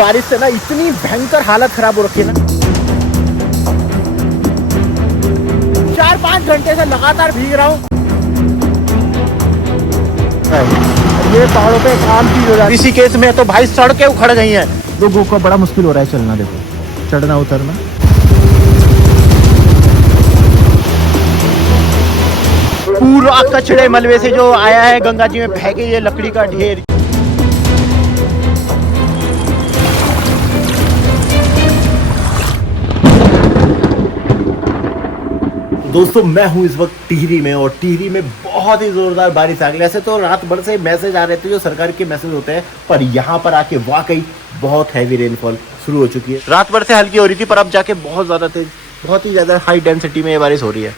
बारिश से ना इतनी भयंकर हालत खराब हो रखी है ना, 4-5 घंटे से लगातार भीग रहा हूँ। ये पहाड़ों पे काम चीज हो रहा है। ऋषिकेश में तो भाई सड़कें उखड़ गई हैं, लोगों को बड़ा मुश्किल हो रहा है चलना, देखो चढ़ना उतरना। पूरा कचड़े मलबे से जो आया है गंगा जी में बह गई है लकड़ी का ढेर। दोस्तों मैं हूं इस वक्त टिहरी में, और टिहरी में बहुत ही जोरदार बारिश आ गई। ऐसे तो रात भर से मैसेज आ रहे थे जो सरकार के मैसेज होते हैं, पर यहाँ पर आके वाकई बहुत हैवी रेनफॉल शुरू हो चुकी है। रात भर से हल्की हो रही थी, पर अब जाके बहुत ज्यादा तेज, बहुत ही ज्यादा हाई डेंसिटी में ये बारिश हो रही है।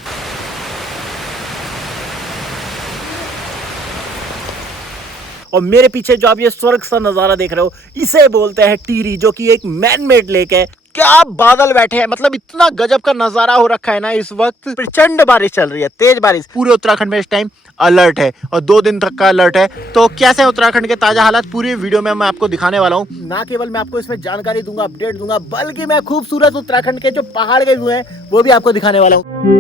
और मेरे पीछे जो आप ये स्वर्ग सा नजारा देख रहे हो, इसे बोलते हैं टिहरी, जो कि एक मैन मेड लेक है। क्या बादल बैठे हैं, मतलब इतना गजब का नजारा हो रखा है ना। इस वक्त प्रचंड बारिश चल रही है, तेज बारिश। पूरे उत्तराखंड में इस टाइम अलर्ट है और 2 दिन तक का अलर्ट है। तो कैसे उत्तराखंड के ताजा हालात पूरी वीडियो में मैं आपको दिखाने वाला हूँ। ना केवल मैं आपको इसमें जानकारी दूंगा, अपडेट दूंगा, बल्कि मैं खूबसूरत उत्तराखंड के जो पहाड़ के व्यू हैं वो भी आपको दिखाने वाला हूँ।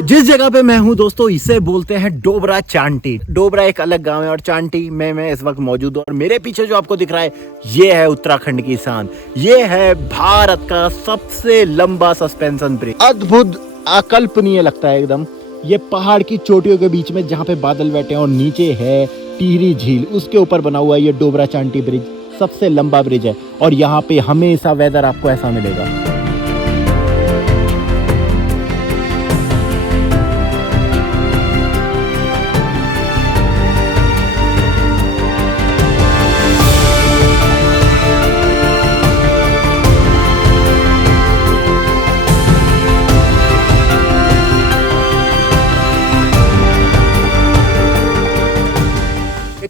जिस जगह पे मैं हूं दोस्तों, इसे बोलते हैं डोबरा चांटी। डोबरा एक अलग गांव है और चांटी में मैं इस वक्त मौजूद हूं। और मेरे पीछे जो आपको दिख रहा है, ये है उत्तराखंड की शान। ये है भारत का सबसे लंबा सस्पेंशन ब्रिज। अद्भुत, अकल्पनीय लगता है एकदम। ये पहाड़ की चोटियों के बीच में जहाँ पे बादल बैठे हैं, और नीचे है टिहरी झील, उसके ऊपर बना हुआ ये डोबरा चांटी ब्रिज सबसे लंबा ब्रिज है। और यहाँ पे हमेशा वेदर आपको ऐसा मिलेगा।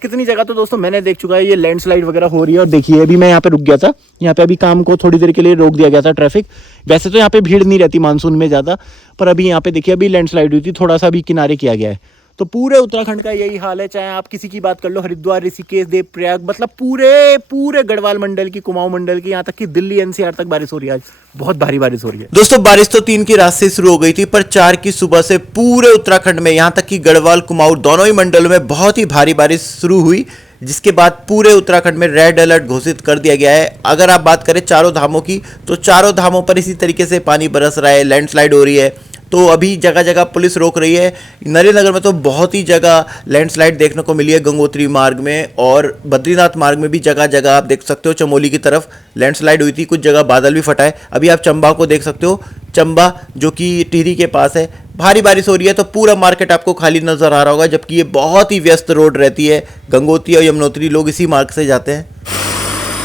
कितनी जगह तो दोस्तों मैंने देख चुका है ये लैंडस्लाइड वगैरह हो रही है। और देखिए अभी मैं यहाँ पे रुक गया था, यहाँ पे अभी काम को थोड़ी देर के लिए रोक दिया गया था ट्रैफिक। वैसे तो यहाँ पे भीड़ नहीं रहती मानसून में ज़्यादा, पर अभी यहाँ पे देखिए अभी लैंडस्लाइड हुई थी, थोड़ा सा भी किनारे किया गया है। तो पूरे उत्तराखंड का यही हाल है, चाहे आप किसी की बात कर लो, हरिद्वार, ऋषिकेश, देवप्रयाग, मतलब पूरे गढ़वाल मंडल की, कुमाऊं मंडल की, यहाँ तक कि दिल्ली एनसीआर तक बारिश हो रही है। आज बहुत भारी बारिश हो रही है दोस्तों। बारिश तो 3 की रात से शुरू हो गई थी, पर 4 की सुबह से पूरे उत्तराखंड में, यहाँ तक कि गढ़वाल, कुमाऊं दोनों ही मंडलों में बहुत ही भारी बारिश शुरू हुई, जिसके बाद पूरे उत्तराखंड में रेड अलर्ट घोषित कर दिया गया है। अगर आप बात करें चारों धामों की, तो चारों धामों पर इसी तरीके से पानी बरस रहा है, लैंडस्लाइड हो रही है। तो अभी जगह जगह पुलिस रोक रही है। नरेंद्र में तो बहुत ही जगह लैंडस्लाइड देखने को मिली है, गंगोत्री मार्ग में, और बद्रीनाथ मार्ग में भी जगह जगह आप देख सकते हो। चमोली की तरफ लैंडस्लाइड हुई थी, कुछ जगह बादल भी फटा है। अभी आप चंबा को देख सकते हो, चंबा जो कि टिहरी के पास है, भारी बारिश हो रही है। तो पूरा मार्केट आपको खाली नजर आ रहा होगा, जबकि ये बहुत ही व्यस्त रोड रहती है। गंगोत्री और यमुनोत्री लोग इसी मार्ग से जाते हैं।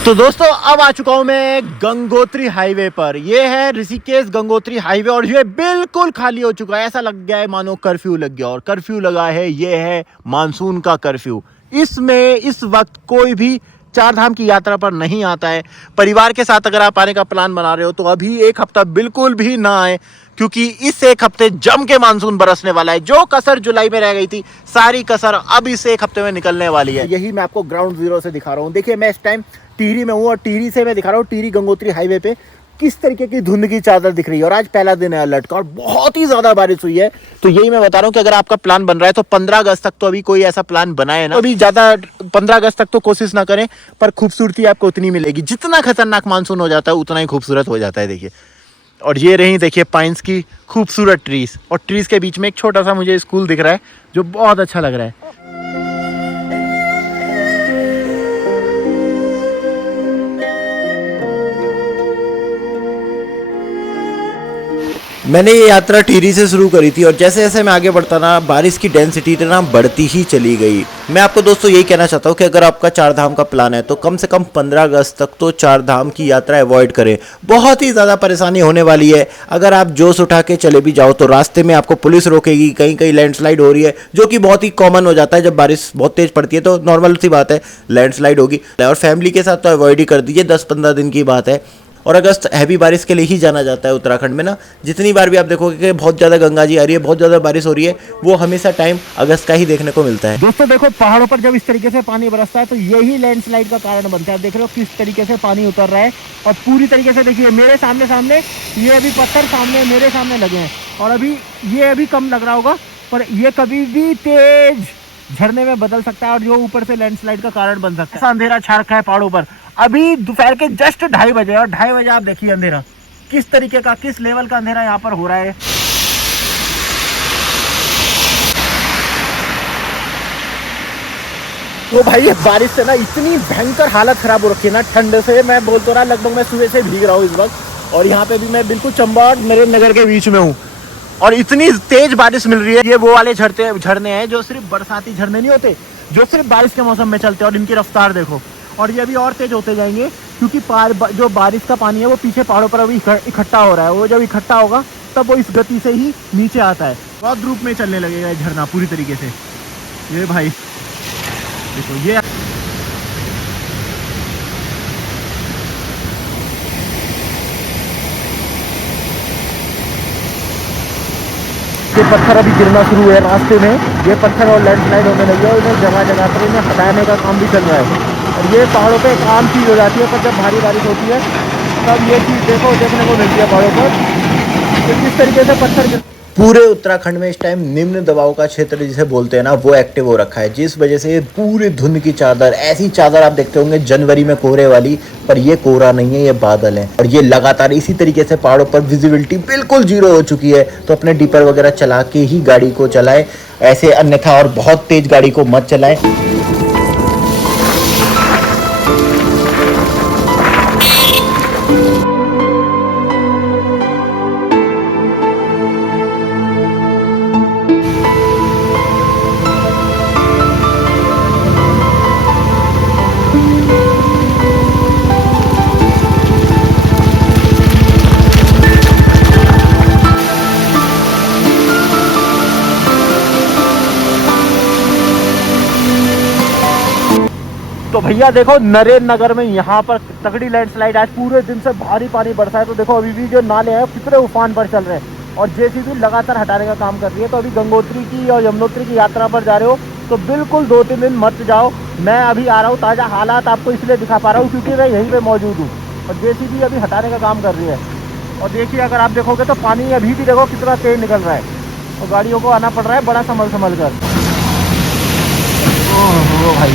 तो दोस्तों अब आ चुका हूं मैं गंगोत्री हाईवे पर। ये है ऋषिकेश गंगोत्री हाईवे, और ये बिल्कुल खाली हो चुका है। ऐसा लग गया है मानो कर्फ्यू लग गया, और कर्फ्यू लगा है, ये है मानसून का कर्फ्यू। इसमें इस वक्त कोई भी 4 धाम की यात्रा पर नहीं आता है। परिवार के साथ अगर आप आने का प्लान बना रहे हो तो अभी 1 हफ्ता बिल्कुल भी ना आए, क्योंकि इस 1 हफ्ते जम के मानसून बरसने वाला है। जो कसर जुलाई में रह गई थी, सारी कसर अब इस 1 हफ्ते में निकलने वाली है। यही मैं आपको ग्राउंड जीरो से दिखा रहा हूँ। देखिए मैं इस टाइम टिहरी में हूँ, और टिहरी से मैं दिखा रहा हूँ टिहरी गंगोत्री हाईवे पे किस तरीके की धुंध की चादर दिख रही है। और आज पहला दिन है अलर्ट का, और बहुत ही ज्यादा बारिश हुई है। तो यही मैं बता रहा हूँ कि अगर आपका प्लान बन रहा है तो 15 अगस्त तक तो अभी कोई ऐसा प्लान बनाए ना, अभी ज्यादा 15 अगस्त तक तो कोशिश ना करें, पर खूबसूरती आपको उतनी मिलेगी। जितना खतरनाक मानसून हो जाता है उतना ही खूबसूरत हो जाता है। देखिए, और ये रही देखिए पाइन्स की खूबसूरत ट्रीज, और ट्रीज के बीच में एक छोटा सा मुझे स्कूल दिख रहा है जो बहुत अच्छा लग रहा है। मैंने ये यात्रा टिहरी से शुरू करी थी, और जैसे जैसे मैं आगे बढ़ता ना, बारिश की डेंसिटी ना बढ़ती ही चली गई। मैं आपको दोस्तों यही कहना चाहता हूँ कि अगर आपका 4 धाम का प्लान है तो कम से कम 15 अगस्त तक तो 4 धाम की यात्रा अवॉइड करें। बहुत ही ज़्यादा परेशानी होने वाली है। अगर आप जोश उठा के चले भी जाओ तो रास्ते में आपको पुलिस रोकेगी, कहीं कहीं लैंडस्लाइड हो रही है, जो कि बहुत ही कॉमन हो जाता है। जब बारिश बहुत तेज़ पड़ती है तो नॉर्मल सी बात है, लैंडस्लाइड होगी। और फैमिली के साथ तो अवॉइड ही कर दीजिए, 10-15 दिन की बात है। और अगस्त हैवी बारिश के लिए ही जाना जाता है उत्तराखंड में ना। जितनी बार भी आप देखोगे कि बहुत ज़्यादा गंगा जी आ रही है, बहुत ज़्यादा बारिश हो रही है, वो हमेशा टाइम अगस्त का ही देखने को मिलता है। दोस्तों देखो, पहाड़ों पर जब इस तरीके से पानी बरसता है तो यही लैंडस्लाइड का कारण बनता है। आप देख रहे हो किस तरीके से पानी उतर रहा है और पूरी तरीके से देखिए मेरे सामने ये अभी पत्थर सामने मेरे सामने लगे हैं और अभी ये अभी कम लग रहा होगा, पर ये कभी भी तेज झरने में बदल सकता है और जो ऊपर से लैंडस्लाइड का कारण बन सकता है। ऐसा अंधेरा छा रखा है पहाड़ों पर। अभी दोपहर के जस्ट 2:30 बजे और 2:30 बजे आप देखिए अंधेरा किस तरीके का, किस लेवल का अंधेरा यहाँ पर हो रहा है। तो भाई ये बारिश से ना इतनी भयंकर हालत खराब हो रखी है ना, ठंड से मैं बोल तो रहा, लगभग मैं सुबह से भीग रहा हूँ इस वक्त। और यहाँ पे भी मैं बिल्कुल चंबा और मेरे नगर के बीच में हूँ और इतनी तेज बारिश मिल रही है। ये वो वाले झरने हैं जो सिर्फ बरसाती झरने नहीं होते, जो सिर्फ बारिश के मौसम में चलते हैं। और इनकी रफ्तार देखो, और ये अभी और तेज होते जाएंगे क्योंकि जो बारिश का पानी है वो पीछे पहाड़ों पर अभी इकट्ठा हो रहा है। वो जब इकट्ठा होगा तब वो इस गति से ही नीचे आता है, बहुत रूप में चलने लगेगा ये झरना पूरी तरीके से। ये भाई देखो, ये पत्थर अभी गिरना शुरू है रास्ते में। ये पत्थर और लैंडस्लाइड होने लगे और इन्हें जगह जगह पर इन्हें हटाने का काम भी चल रहा है। और ये पहाड़ों पे एक आम चीज़ हो जाती है, पर जब भारी बारिश होती है तब ये चीज़ देखो देखने को मिलती है पहाड़ों पर, तो किस तरीके से पत्थर। पूरे उत्तराखंड में इस टाइम निम्न दबाव का क्षेत्र जिसे बोलते हैं ना, वो एक्टिव हो रखा है, जिस वजह से पूरे धुंध की चादर, ऐसी चादर आप देखते होंगे जनवरी में कोहरे वाली, पर ये कोहरा नहीं है, ये बादल है। और ये लगातार इसी तरीके से पहाड़ों पर विजिबिलिटी बिल्कुल जीरो हो चुकी है। तो अपने डीपर वगैरह चला के ही गाड़ी को चलाएं, ऐसे अन्यथा और बहुत तेज गाड़ी को मत चलाएं। तो भैया देखो, नरेंद्र नगर में यहाँ पर तगड़ी लैंडस्लाइड, आज पूरे दिन से भारी पानी बरसा है। तो देखो अभी भी जो नाले हैं कितने उफान पर चल रहे हैं और जेसीबी लगातार हटाने का काम कर रही है। तो अभी गंगोत्री की और यमुनोत्री की यात्रा पर जा रहे हो तो बिल्कुल 2-3 दिन मत जाओ। मैं अभी आ रहा हूँ, ताज़ा हालात आपको इसलिए दिखा पा रहा हूँ क्योंकि मैं यहीं पर मौजूद हूँ और जेसीबी अभी हटाने का काम कर रही है। और देखिए अगर आप देखोगे तो पानी अभी भी देखो कितना तेज निकल रहा है और गाड़ियों को आना पड़ रहा है बड़ा संभल कर। ओह भाई,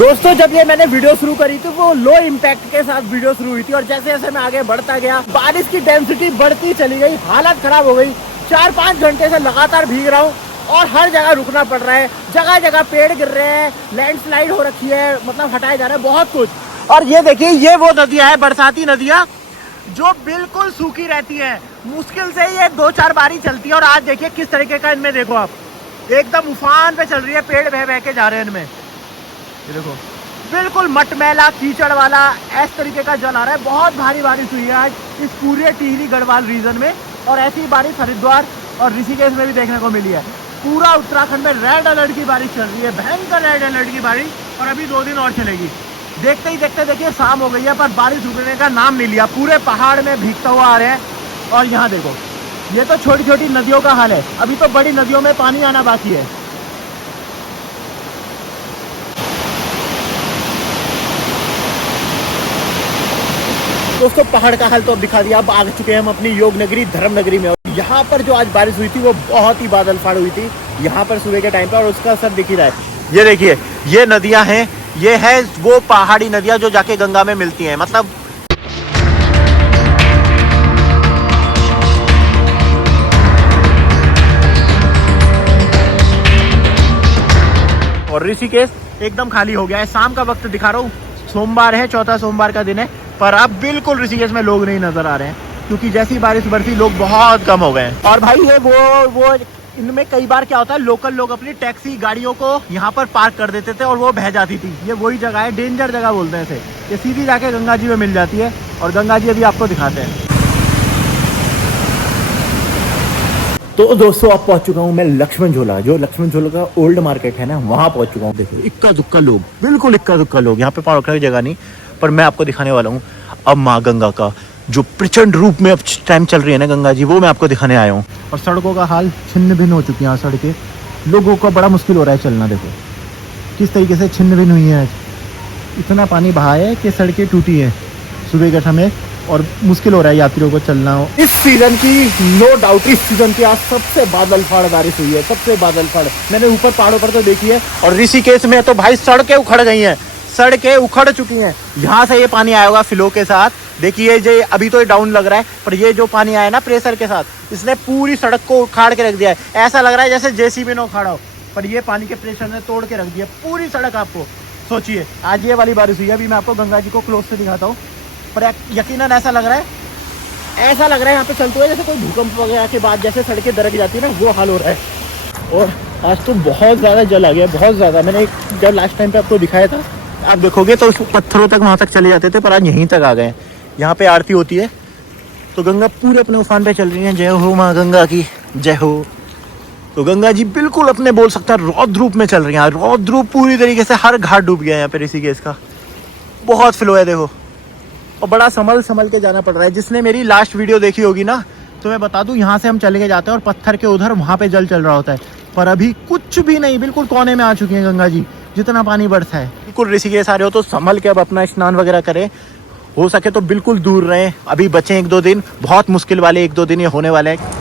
दोस्तों जब ये मैंने वीडियो शुरू करी थी वो लो इम्पैक्ट के साथ वीडियो शुरू हुई थी और जैसे जैसे मैं आगे बढ़ता गया बारिश की डेंसिटी बढ़ती चली गई, हालत खराब हो गई। 4-5 घंटे से लगातार भीग रहा हूँ और हर जगह रुकना पड़ रहा है, जगह जगह पेड़ गिर रहे हैं, लैंडस्लाइड हो रखी है, मतलब हटाए जा रहे हैं बहुत कुछ। और ये देखिए, ये वो नदियाँ है, बरसाती नदियाँ जो बिल्कुल सूखी रहती है, मुश्किल से ये 2-4 बारी चलती है। और आज देखिए किस तरीके का इनमें देखो आप, एकदम उफान पे चल रही है, पेड़ बह बह के जा रहे हैं इनमें। ये देखो बिल्कुल मटमैला कीचड़ वाला इस तरीके का जल आ रहा है। बहुत भारी बारिश हुई है आज इस पूरे टिहरी गढ़वाल रीजन में और ऐसी बारिश हरिद्वार और ऋषिकेश में भी देखने को मिली है। पूरा उत्तराखंड में रेड अलर्ट की बारिश चल रही है, भयंकर रेड अलर्ट की बारिश, और अभी 2 दिन और चलेगी। देखते ही देखते देखिए शाम हो गई है पर बारिश रुकने का नाम नहीं लिया, पूरे पहाड़ में भीगता हुआ आ रहे हैं। और यहाँ देखो, ये तो छोटी छोटी नदियों का हाल है, अभी तो बड़ी नदियों में पानी आना बाकी है। दोस्तों पहाड़ का हाल तो अब दिखा दिया, अब आ चुके हैं हम अपनी योग नगरी धर्म नगरी में। और यहाँ पर जो आज बारिश हुई थी वो बहुत ही बादल फाड़ हुई थी यहाँ पर सुबह के टाइम पर, और उसका असर दिख ही रहा है। ये देखिए, ये नदियाँ हैं, ये है वो पहाड़ी नदियाँ जो जाके गंगा में मिलती हैं, मतलब और ऋषिकेश एकदम खाली हो गया है। शाम का वक्त दिखा रहा हूँ, सोमवार है, चौथा सोमवार का दिन है, पर अब बिल्कुल ऋषिकेश में लोग नहीं नजर आ रहे हैं क्योंकि जैसी बारिश बरसी लोग बहुत कम हो गए हैं। और भाई ये वो इनमें कई बार क्या होता है, लोकल लोग अपनी टैक्सी गाड़ियों को यहाँ पर पार्क कर देते थे और वो बह जाती थी। ये वही जगह है, डेंजर जगह बोलते हैं इसे, ये सीधी जाके गंगा जी में मिल जाती है। और गंगा जी अभी आपको दिखाते हैं। तो दोस्तों अब पहुंच चुका हूं मैं लक्ष्मण झूला, जो लक्ष्मण झूला का ओल्ड मार्केट है ना, वहां पहुंच चुका हूं। देखो इक्का दुक्का लोग, बिल्कुल इक्का दुक्का लोग, यहाँ पे पाँव रखने की जगह नहीं। पर मैं आपको दिखाने वाला हूँ अब माँ गंगा का जो प्रचंड रूप में अब टाइम चल रही है ना गंगा जी, वो मैं आपको दिखाने आया हूँ। और सड़कों का हाल छिन्न भिन्न हो चुकी है, सड़कें लोगों को बड़ा मुश्किल हो रहा है चलना। देखो किस तरीके से छिन्न भिन्न हुई है, इतना पानी बहा है कि सड़कें टूटी है सुबह के समय, और मुश्किल हो रहा है यात्रियों को चलना। इस सीजन की नो डाउट, इस सीजन की आज सबसे बादल फाड़ बारिश हुई है, सबसे बादल फाड़ मैंने ऊपर पहाड़ों पर तो देखी है। और ऋषिकेश में तो भाई सड़कें उखड़ गई हैं, सड़कें उखड़ चुकी हैं। यहाँ से ये पानी आया होगा फ्लो के साथ, देखिए जो अभी तो ये डाउन लग रहा है, पर ये जो पानी आया ना प्रेशर के साथ, इसने पूरी सड़क को उखाड़ के रख दिया है। ऐसा लग रहा है जैसे जेसीबी ने उखाड़ा हो, पर ये पानी के प्रेशर ने तोड़ के रख दिया पूरी सड़क। आपको सोचिए आज ये वाली बारिश हुई है। अभी मैं आपको गंगा जी को क्लोज से दिखाता हूँ, पर यकीनन ऐसा लग रहा है, ऐसा लग रहा है यहाँ पे चलते हुए जैसे कोई भूकंप वगैरह के बाद जैसे सड़कें दरक जाती है ना, वो हाल हो रहा है। और आज तो बहुत ज़्यादा जल आ गया, बहुत ज़्यादा। मैंने जब लास्ट टाइम पे आपको दिखाया था, आप देखोगे तो पत्थरों तक वहाँ तक चले जाते थे, पर आज यहीं तक आ गए। यहाँ पे आरती होती है तो गंगा पूरे अपने उफान पे चल रही है। जय हो माँ गंगा की जय हो। तो गंगा जी बिल्कुल अपने बोल सकता है रौद्र रूप में चल रही है। रौद्र रूप पूरी तरीके से, हर घाट डूब गया है यहाँ पे ऋषिकेश का, बहुत फ्लो है देखो। और बड़ा संभल के जाना पड़ रहा है। जिसने मेरी लास्ट वीडियो देखी होगी ना, तो मैं बता दूं यहाँ से हम चले के जाते हैं और पत्थर के उधर वहाँ पे जल चल रहा होता है, पर अभी कुछ भी नहीं, बिल्कुल कोने में आ चुकी है गंगा जी, जितना पानी बढ़ता है। बिल्कुल ऋषिकेश आ रहे हो तो संभल के अब अपना स्नान वगैरह करें, हो सके तो बिल्कुल दूर रहें। अभी बचे 1-2 दिन, बहुत मुश्किल वाले 1-2 दिन ये होने वाले हैं।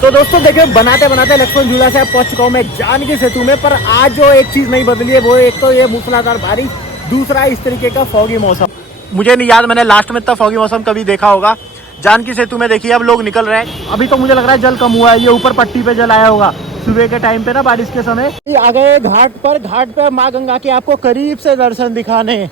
तो दोस्तों देखिए बनाते बनाते लक्ष्मण झूला से पहुंच चुका हूँ मैं जानकी सेतु में। पर आज जो एक चीज नहीं बदली है, वो एक तो ये मूसलाधार बारिश, दूसरा इस तरीके का फॉगी मौसम। मुझे नहीं याद मैंने लास्ट में इतना फॉगी मौसम कभी देखा होगा। जानकी सेतु में देखिए अब लोग निकल रहे हैं। अभी तो मुझे लग रहा है जल कम हुआ है, ये ऊपर पट्टी पे जल आया होगा सुबह के टाइम पे ना, बारिश के समय। आ गए घाट पर माँ गंगा के आपको करीब से दर्शन दिखाने।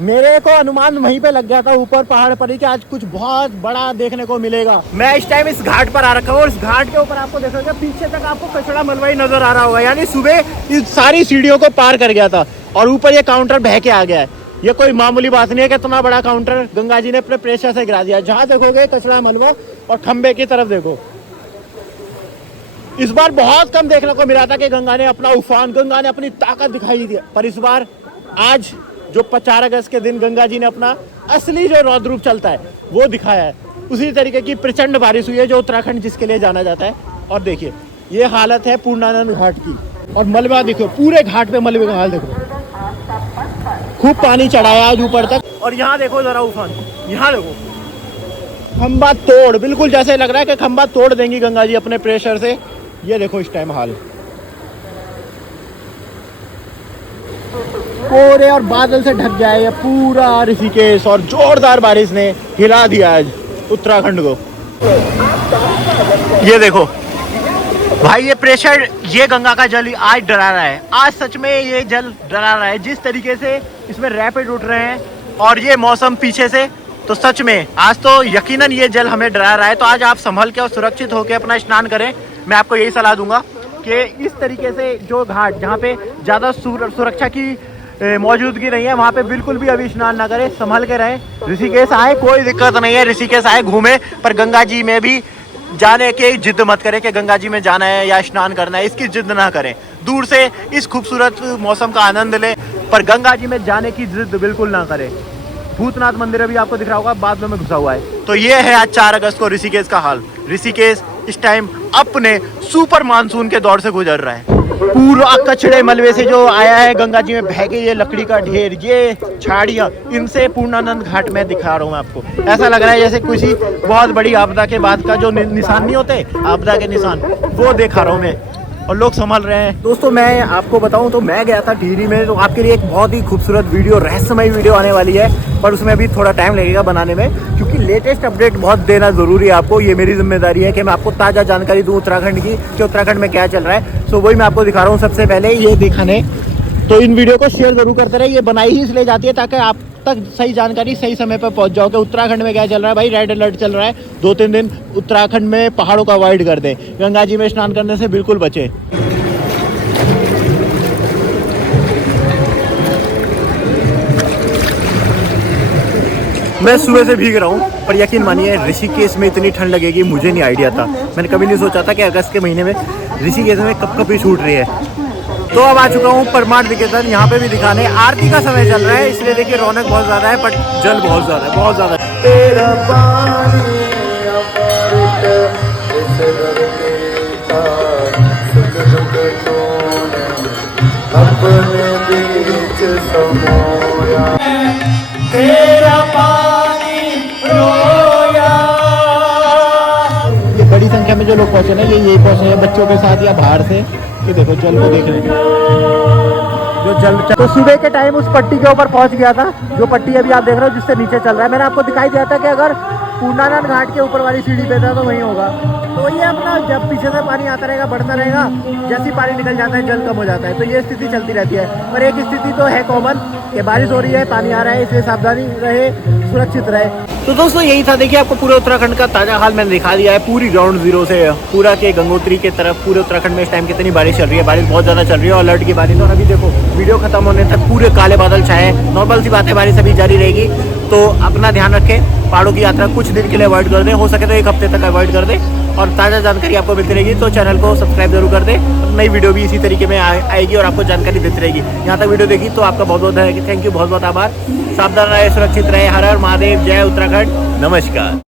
मेरे को अनुमान वहीं पे लग गया था ऊपर पहाड़ पर ही कि आज कुछ बहुत बड़ा देखने को मिलेगा। मैं इस टाइम इस घाट पर आ रखा हूँ और इस घाट के ऊपर आपको देखोगे पीछे तक आपको कचड़ा मलबा नजर आ रहा होगा। यानी सुबह इस सारी सीढ़ियों को पार कर गया था और ऊपर ये काउंटर बह के आ गया है। ये कोई मामूली बात नहीं है कि इतना बड़ा काउंटर गंगा जी ने अपने प्रेशर से गिरा दिया। जहाँ देखोगे कचड़ा मलबा, और खंबे की तरफ देखो। इस बार बहुत कम देखने को मिला था कि गंगा ने अपना उफान, गंगा ने अपनी ताकत दिखाई दी, पर इस बार आज जो 4 अगस्त के दिन गंगा जी ने अपना असली जो रौद्र रूप चलता है वो दिखाया है। उसी तरीके की प्रचंड बारिश हुई है जो उत्तराखंड जिसके लिए जाना जाता है। और देखिए ये हालत है पूर्णानंद घाट की, और मलबा देखो पूरे घाट पे मलबे का हाल देखो। खूब पानी चढ़ा है आज ऊपर तक। और यहाँ देखो जरा उफान, यहाँ देखो खंबा तोड़, बिल्कुल जैसे लग रहा है कि खंबा तोड़ देंगी गंगा जी अपने प्रेशर से। ये देखो इस टाइम हाल, कोहरे और बादल से ढक गया है पूरा ऋषिकेश, और जोरदार बारिश ने हिला दिया आज उत्तराखंड को। ये देखो भाई ये प्रेशर, ये गंगा का जल आज डरा रहा है। आज सच में ये जल डरा रहा है, जिस तरीके से इसमें रैपिड उठ रहे हैं और ये मौसम पीछे से, तो सच में आज तो यकीनन ये जल हमें डरा रहा है। तो आज आप संभल के और सुरक्षित होकर अपना स्नान करें। मैं आपको यही सलाह दूंगा कि इस तरीके से जो घाट जहाँ पे ज़्यादा सुरक्षा की मौजूदगी नहीं है, वहाँ पे बिल्कुल भी अभी स्नान ना करें, संभल के रहें। ऋषिकेश आए कोई दिक्कत नहीं है, ऋषिकेश आए घूमे, पर गंगा जी में भी जाने की जिद मत करें कि गंगा जी में जाना है या स्नान करना है, इसकी जिद ना करें। दूर से इस खूबसूरत मौसम का आनंद लें, पर गंगा जी में जाने की जिद बिल्कुल ना करें। भूतनाथ मंदिर अभी आपको दिख रहा होगा बादलों में घुसा हुआ है। तो ये है आज 4 अगस्त को ऋषिकेश का हाल। ऋषिकेश इस टाइम अपने सुपर मानसून के दौर से गुजर रहा है। पूरा कचड़े मलबे से जो आया है गंगा जी में बह के, ये लकड़ी का ढेर, ये झाड़ियाँ, इनसे पूर्णानंद घाट में दिखा रहा हूँ मैं आपको। ऐसा लग रहा है जैसे किसी बहुत बड़ी आपदा के बाद का जो निशान नहीं होते, आपदा के निशान, वो दिखा रहा हूँ मैं, और लोग संभल रहे हैं। दोस्तों मैं आपको बताऊं तो मैं गया था टिहरी में, तो आपके लिए एक बहुत ही खूबसूरत वीडियो, रहस्यमय वीडियो आने वाली है, पर उसमें अभी थोड़ा टाइम लगेगा बनाने में, क्योंकि लेटेस्ट अपडेट बहुत देना ज़रूरी है आपको। ये मेरी जिम्मेदारी है कि मैं आपको ताज़ा जानकारी दूँ उत्तराखंड की, कि उत्तराखंड में क्या चल रहा है। सो वही मैं आपको दिखा रहा हूँ। सबसे पहले ये दिखाने, तो इन वीडियो को शेयर ज़रूर करते रहे। ये बनाई ही इसलिए जाती है ताकि आप तक सही जानकारी सही समय पर पहुंच जाओ कि उत्तराखंड में क्या चल रहा है। भाई रेड अलर्ट चल रहा है, 2-3 दिन उत्तराखंड में पहाड़ों का अवॉइड कर दें, गंगा जी में स्नान करने से बिल्कुल बचें। मैं सुबह से भीग रहा हूँ, पर यकीन मानिए ऋषिकेश में इतनी ठंड लगेगी मुझे नहीं आइडिया था। मैंने कभी नहीं सोचा था कि अगस्त के महीने में ऋषिकेश में कपकपी छूट रही है। तो अब आ चुका हूँ परमार्थ निकेतन। यहाँ पे भी दिखाने आरती का समय चल रहा है, इसलिए देखिए रौनक बहुत ज़्यादा है, बट जल बहुत ज़्यादा है, बहुत ज़्यादा। ये बड़ी संख्या में जो लोग पहुंचे ना, ये पहुंचे हैं बच्चों के साथ या बाहर से। ये देखो जल को देख रहे हैं, जो जल। तो सुबह के टाइम उस पट्टी के ऊपर पहुंच गया था, जो पट्टी अभी आप देख रहे हो जिससे नीचे चल रहा है। मैंने आपको दिखाई दिया था कि अगर पूर्णानंद घाट के ऊपर वाली सीढ़ी पे था तो वहीं होगा। तो ये अपना जब पीछे से पानी आता रहेगा, बढ़ता रहेगा, जैसे ही पानी निकल जाता है जल कम हो जाता है। तो ये स्थिति चलती रहती है। पर एक स्थिति तो है कॉमन कि बारिश हो रही है, पानी आ रहा है, इसलिए सावधानी रहे, सुरक्षित रहे। तो दोस्तों यही था, देखिए आपको पूरे उत्तराखंड का ताज़ा हाल मैंने दिखा दिया है, पूरी ग्राउंड जीरो से पूरा के गंगोत्री के तरफ। पूरे उत्तराखंड में इस टाइम कितनी बारिश चल रही है, बारिश बहुत ज़्यादा चल रही है, अलर्ट की बारिश। और अभी देखो वीडियो खत्म होने तक पूरे काले बादल छाए हैं। नॉर्मल सी बात है, बारिश अभी जारी रहेगी। तो अपना ध्यान रखें, पहाड़ों की यात्रा कुछ दिन के लिए अवॉइड कर दें, हो सके तो एक हफ्ते तक अवॉइड कर दें। और ताज़ा जानकारी आपको मिलती रहेगी, तो चैनल को सब्सक्राइब जरूर कर दें। नई वीडियो भी इसी तरीके में आएगी और आपको जानकारी देती रहेगी। यहाँ तक वीडियो देखी तो आपका बहुत बहुत थैंक यू, बहुत बहुत आभार। सावधान रहे, सुरक्षित रहे। हर हर महादेव, जय उत्तराखंड, नमस्कार।